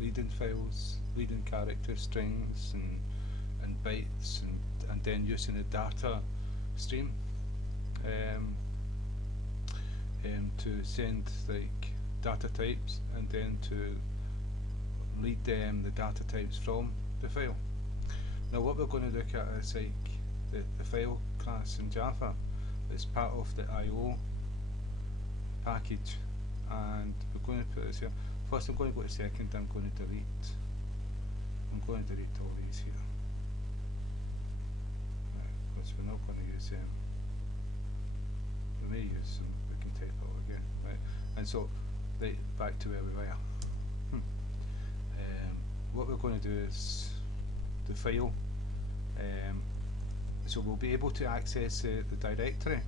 reading files, reading character strings and bytes, and then using the data stream to send like data types, and then to read the data types from the file. Now what we're going to look at is like the file class in Java. It's part of the IO package, and we're going to put this here. First I'm going to go to second, I'm going to delete all these here, right, because we're not going to use them. We may use them, we can type it all again, right? And so, right, back to where we were. What we're going to do is the file, so we'll be able to access the directory,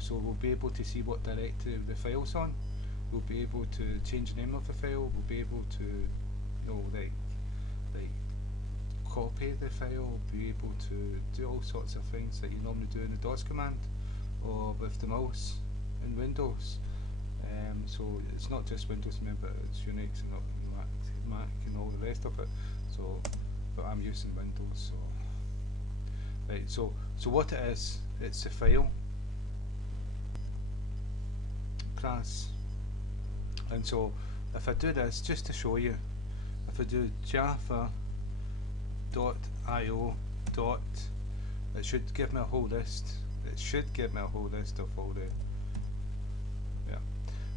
so we'll be able to see what directory the file's on. We'll be able to change the name of the file. We'll be able to, like copy the file. We'll be able to do all sorts of things that you normally do in the DOS command or with the mouse in Windows. So it's not just Windows, remember, it's Unix and not Mac and all the rest of it. So, but I'm using Windows. So, right. So what it is, it's a file class. And so if I do this, just to show you, if I do java.io dot, it should give me a whole list. It should give me a whole list of all the, yeah.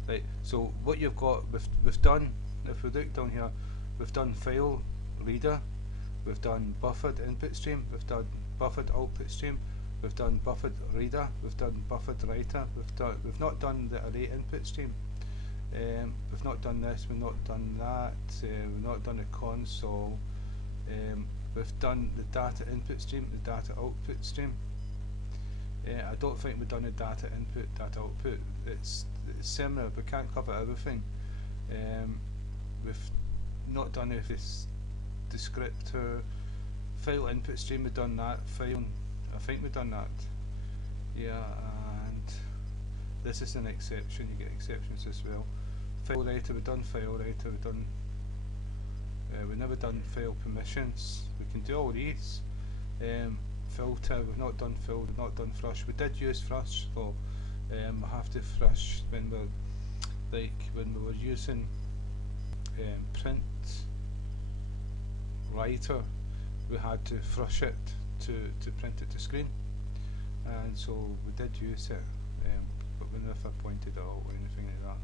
Right, so what you've got, we've done, if we look down here, we've done file reader, we've done buffered input stream, we've done buffered output stream, we've done buffered reader, we've done buffered writer, we've not done the array input stream. We've not done this, we've not done that, we've not done the console, we've done the data input stream, the data output stream. I don't think we've done the data input, data output. It's similar, we can't cover everything. We've not done this descriptor, file input stream, we've done that, file, I think we've done that. Yeah, and this is an exception, you get exceptions as well. File writer, we've done file writer, we've done, we've never done file permissions. We can do all these. Filter, we've not done fill, we've not done thrush. We did use thrush, so I have to thrush when we were using print writer, we had to thrush it to print it to screen, and so we did use it, but we never pointed it out or anything like that.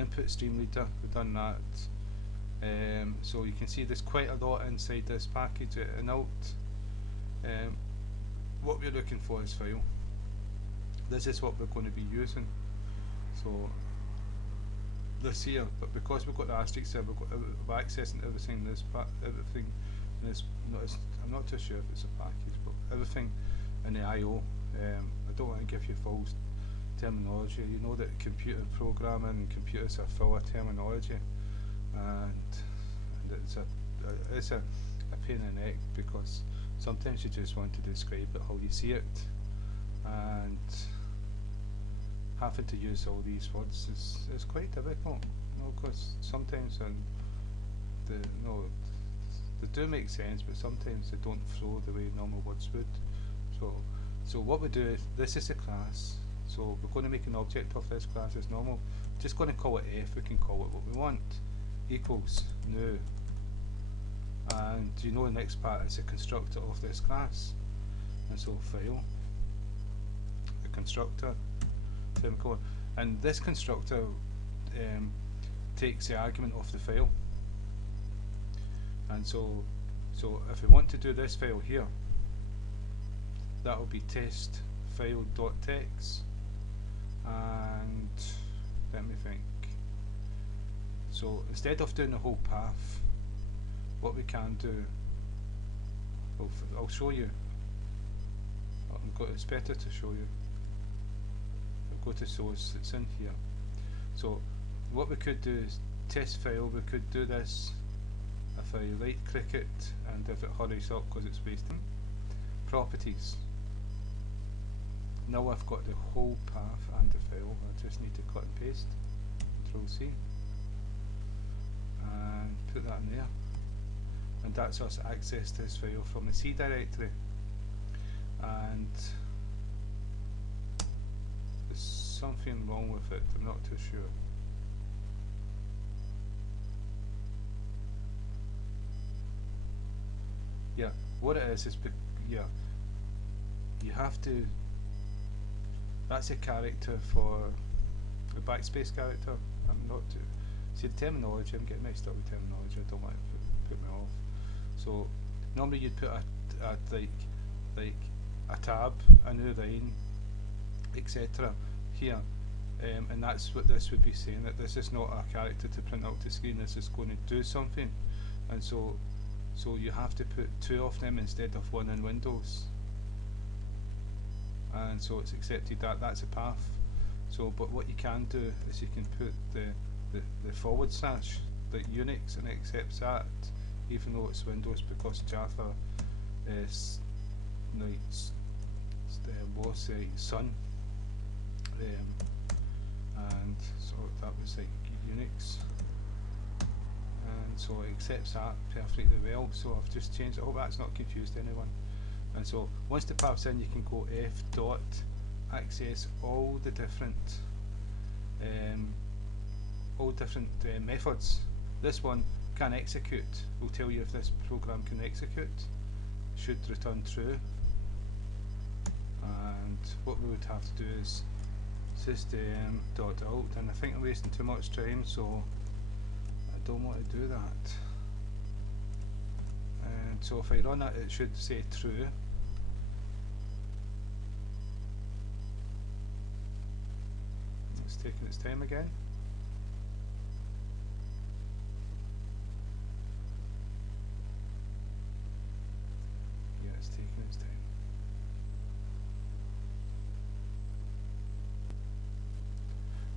Input stream reader, we've done that. So you can see there's quite a lot inside this package in out. What we're looking for is file. This is what we're going to be using. So this here, but because we've got the asterisk there, we're accessing everything. Everything in this. I'm not too sure if it's a package, but everything in the I/O. I don't want to give you false terminology. You know that computer programming and computers are full of terminology, and it's a pain in the neck, because sometimes you just want to describe it how you see it, and having to use all these words is quite difficult, because sometimes they do make sense, but sometimes they don't flow the way normal words would. So what we do is, this is a class, so we're going to make an object of this class as normal. Just going to call it f, we can call it what we want, equals new, and you know the next part is a constructor of this class, and so file, the constructor, semicolon, and this constructor takes the argument of the file, and so if we want to do this file here, that will be test file.txt, and let me think. So instead of doing the whole path, what we can do, I'll show you. It's better to show you. I'll go to source, it's in here. So what we could do is test file, we could do this if I right click it, and if it hurries up because it's wasting. Properties. Now I've got the whole path and the file, I just need to cut and paste, Control C, and there, and that's us access this file from the C directory. And there's something wrong with it, I'm not too sure. Yeah, what it is yeah, you have to, that's a character for the backspace character. I'm not too, see the terminology, I'm getting mixed up with terminology, I don't want to put me off. So normally you'd put a like a tab, a new line, etc. here, and that's what this would be saying, that this is not a character to print out the screen, this is going to do something. And so you have to put two of them instead of one in Windows, and so it's accepted that that's a path. So but what you can do is you can put the forward slash, like Unix, and it accepts that even though it's Windows, because Java is like was Sun, and so that was like Unix, and so it accepts that perfectly well. So I've just changed it. I hope that's not confused anyone. And so once the path's in, you can go f dot access all the different methods. This one can execute, will tell you if this program can execute, should return true. And what we would have to do is system.out, and I think I'm wasting too much time, so I don't want to do that. And so if I run it, it should say true. It's taking its time again. Yeah, it's taking its time.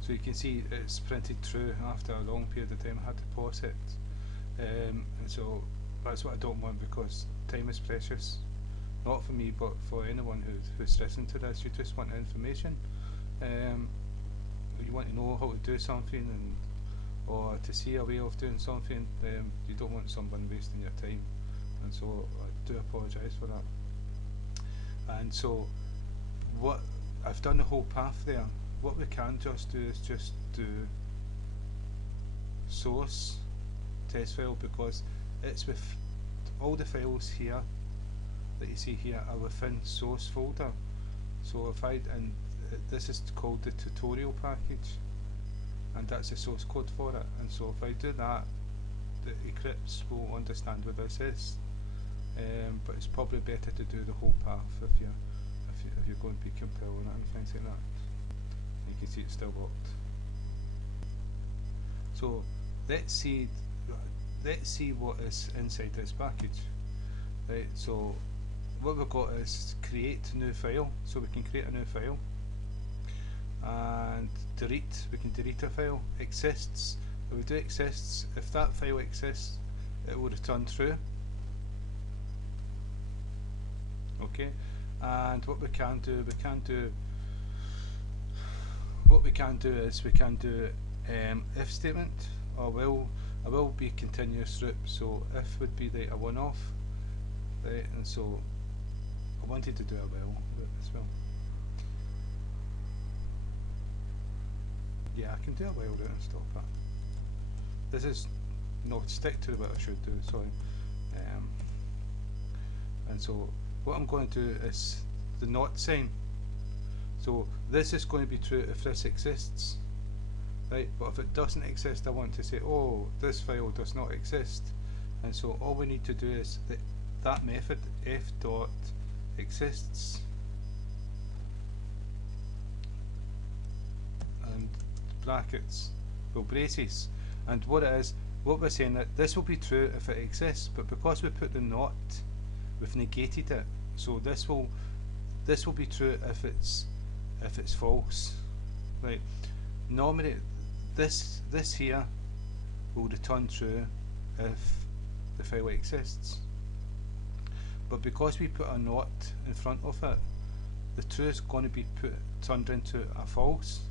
So you can see it's printed true after a long period of time. I had to pause it, and so that's what I don't want, because time is precious, not for me but for anyone who's listening to this. You just want information, you want to know how to do something, and or to see a way of doing something. You don't want someone wasting your time, and so I do apologise for that. And so what I've done the whole path there. What we can just do is just do source test file, because it's with all the files here that you see here are within source folder. So if and this is called the tutorial package, and that's the source code for it. And so if I do that, the Eclipse will understand what this is. But it's probably better to do the whole path if you're going to be compiling it and things like that. You can see it still worked. So let's see what is inside this package. Right, so what we've got is create new file. So we can create a new file, and delete, we can delete a file. Exists, if we do exists, if that file exists, it will return true. Okay, and what we can do is we can do if statement, or will be continuous loop. So if would be like a one-off, right? And so I wanted to do a will as well. Yeah, I can do a while route and stop it. This is no, stick to what I should do. Sorry. And so what I'm going to do is the not sign. So this is going to be true if this exists, right? But if it doesn't exist, I want to say, oh, this file does not exist. And so all we need to do is that method f dot exists, and brackets, well, braces. And what it is, what we're saying, that this will be true if it exists, but because we put the not, we've negated it. So this will be true if it's false, right? Normally this here will return true if the file exists, but because we put a not in front of it, the true is going to be turned into a false.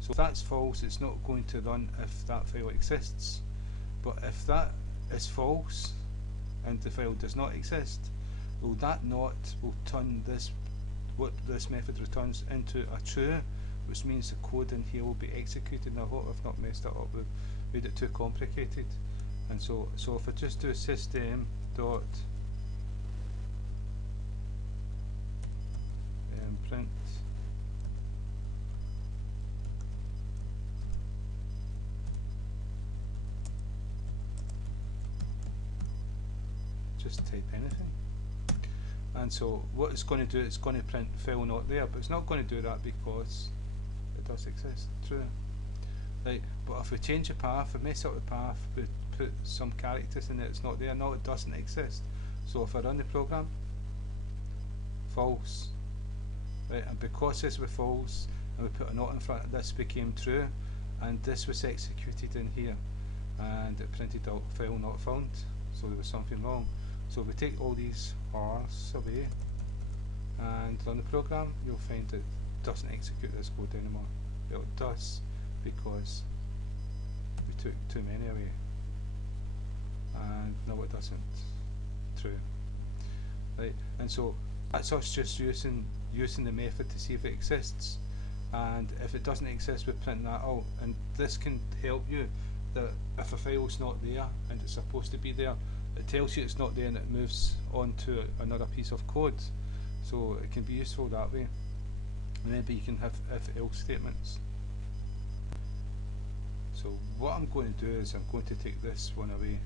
So if that's false, it's not going to run if that file exists. But if that is false and the file does not exist, well, that not will turn this, what this method returns, into a true, which means the code in here will be executed. Now I hope I've not messed it up, we've made it too complicated. And so if I just do system dot print just type anything, and so what it's going to do, it's going to print file not there, but it's not going to do that because it does exist, true. Right, but if we change the path, we mess up the path, we put some characters in it, it's not there, no, it doesn't exist. So if I run the program, false, right, and because this was false and we put a not in front, this became true, and this was executed in here and it printed out file not found, so there was something wrong. So if we take all these R's away and run the program, you'll find it doesn't execute this code anymore. Well, it does because we took too many away, and no, it doesn't, true. Right, and so that's us just using the method to see if it exists, and if it doesn't exist, we print that out. And this can help you that if a file's not there and it's supposed to be there, it tells you it's not there and it moves on to another piece of code. So it can be useful that way. And maybe you can have if-else statements. So what I'm going to do is I'm going to take this one away.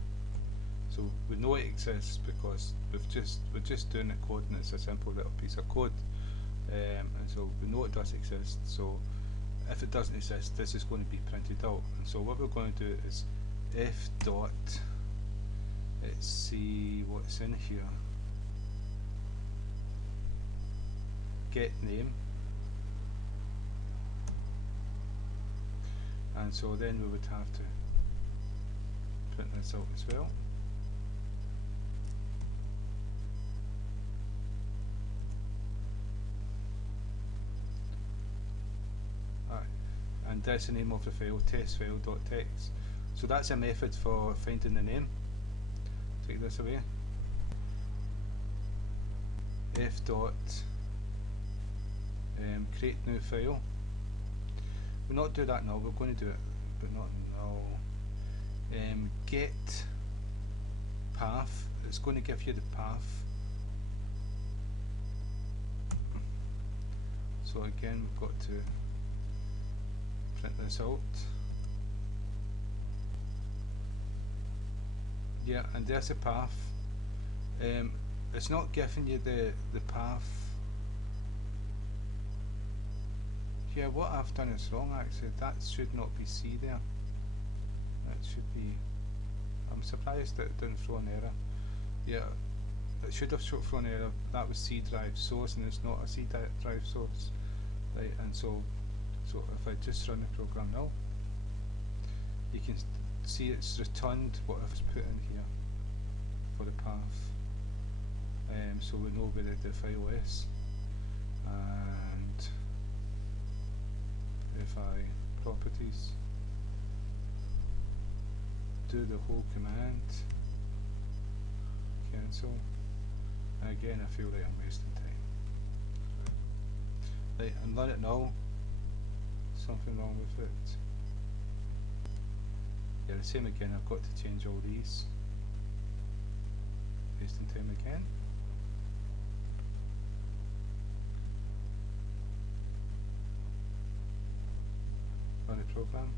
So we know it exists because we're just doing the code, and it's a simple little piece of code. And so we know it does exist. So if it doesn't exist, this is going to be printed out. And so what we're going to do is if dot, let's see what's in here, get name, and so then we would have to print this out as well. And that's the name of the file, testfile.txt. So that's a method for finding the name. Take this away. F dot create new file. We'll not do that now, we're going to do it, but not now. Get path, it's going to give you the path. So again, we've got to print this out. Yeah, and there's a path. It's not giving you the path. Yeah, what I've done is wrong actually. That should not be C there. That should be. I'm surprised that it didn't throw an error. Yeah, it should have thrown an error. That was C drive source, and it's not a C drive source, right? And so if I just run the program now, you can see it's returned what I've put in here for the path. So we know where the file is, and if I properties, do the whole command, cancel, and again I feel like I'm wasting time. Right, and run it now. Something wrong with it. Yeah, the same again, I've got to change all these. Wasting time again. Run the program.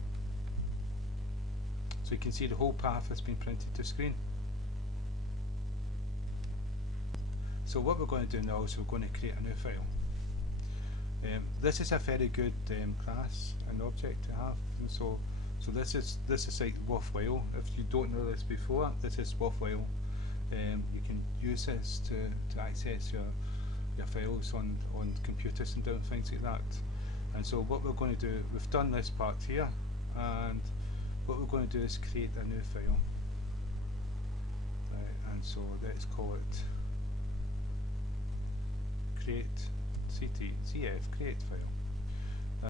So you can see the whole path has been printed to screen. So what we're going to do now is we're going to create a new file. This is a very good class and object to have, and so this is like worthwhile. If you don't know this before, this is worthwhile. You can use this to access your files on computers and doing things like that. And so what we're going to do, we've done this part here, and what we're going to do is create a new file. Right, and so let's call it create CF create file.